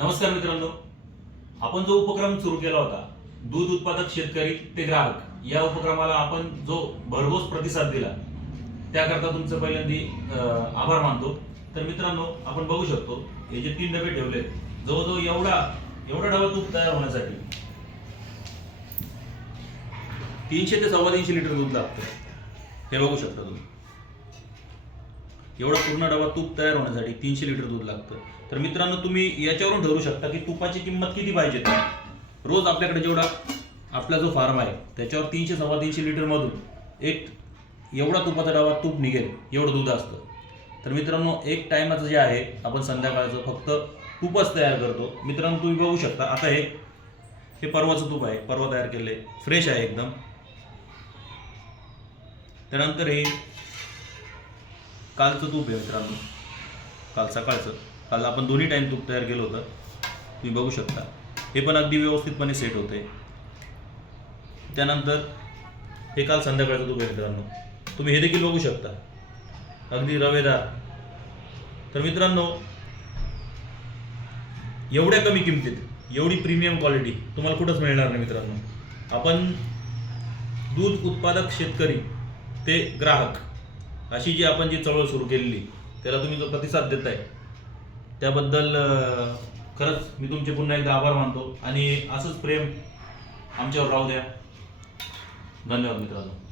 नमस्कार मित्रांनो. आपण जो उपक्रम सुरू केला होता दूध उत्पादक शेतकरी ते ग्राहक या उपक्रमाला आपण जो भरघोस प्रतिसाद दिला त्याकरता तुमचं पहिल्यांदा आभार मानतो. तर मित्रांनो आपण बघू शकतो हे जे तीन डबे ठेवले जवळजवळ एवढा एवढा डबा तूप तयार होण्यासाठी तीनशे ते सव्वा तीनशे लिटर दूध लागतं हे बघू शकता तुम्ही. एवढा पूर्ण डबा तूप तयार होण्यासाठी तीनशे लिटर दूध लागतं. तर मित्रांनो तुम्ही याच्यावरून ठरवू शकता की तुपाची किंमत किती पाहिजे? रोज आपल्याकडे जेवढा आपला जो फार्म आहे त्याच्यावर तीनशे सव्वा तीनशे लिटरमधून एक एवढा तुपाचा डबा तूप निघेल एवढं दूध असतं. तर मित्रांनो एक टायमाचं जे आहे आपण संध्याकाळचं फक्त तूपच तयार करतो. मित्रांनो तुम्ही बघू शकता आता हे हे परवाचं तूप आहे परवा तयार केले फ्रेश आहे एकदम. त्यानंतर हे कालचं तूप आहे मित्रांनो. काल सकाळचं. काल आपण दोन्ही टाईम तूप तयार केलं होतं. तुम्ही बघू शकता. हे पण अगदी व्यवस्थितपणे सेट होते त्यानंतर हे काल संध्याकाळचं तूप आहे मित्रांनो. तुम्ही हे देखील बघू शकता. अगदी रवेदार. तर मित्रांनो एवढ्या कमी किमतीत एवढी प्रीमियम क्वालिटी तुम्हाला कुठंच मिळणार नाही मित्रांनो. आपण दूध उत्पादक शेतकरी ते ग्राहक. अशी जी आपण जी चळवळ सुरू केलेली त्याला तुम्ही जो प्रतिसाद देत आहे त्याबद्दल खरंच मी तुमचे पुन्हा एकदा आभार मानतो. आणि असंच प्रेम आमच्यावर राहू द्या. धन्यवाद मित्रांनो.